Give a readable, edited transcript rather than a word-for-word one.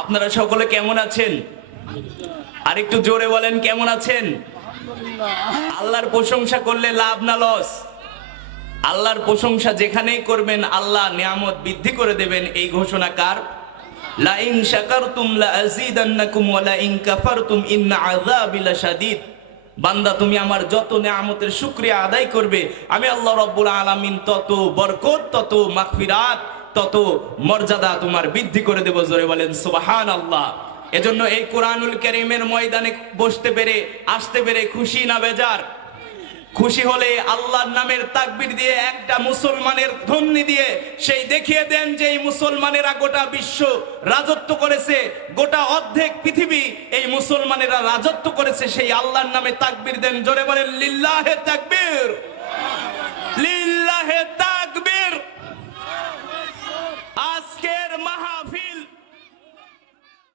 আপনারা সকলে কেমন আছেন? আর একটু জোরে বলেন, কেমন আছেন? আল্লাহর প্রশংসা করলে লাভ না লস? আল্লাহর প্রশংসা যেখানেই করবেন আল্লাহ নিয়ামত বৃদ্ধি করে দেবেন। এই ঘোষণা কার? লা ইন শাকারতুম লা আযীদান্নাকুম ওয়া লা ইন কাফারতুম ইন্না আযাবি লাশাদীদ। বান্দা, তুমি আমার যত নিয়ামতের শুকরিয়া আদায় করবে, আমি আল্লাহ রাব্বুল আলামিন তত বরকত, তত মাগফিরাত, তত মর্যাদা তোমার বৃদ্ধি করে দেব। জোরে বলেন সুবহানাল্লাহ। এজন্য এই কোরআনুল কারীমের ময়দানে বসতে পেরে, আসতে পেরে খুশি না বেজার? খুশি হলে আল্লাহর নামের তাকবীর দিয়ে, একটা মুসলমানের ধ্বনি দিয়ে সেই দেখিয়ে দেন যে এই মুসলমানেরা গোটা বিশ্ব রাজত্ব করেছে, গোটা অর্ধেক পৃথিবী এই মুসলমানেরা রাজত্ব করেছে। সেই আল্লাহর নামে তাকবীর দেন, জোরে বলেন লিল্লাহে তাকবীর।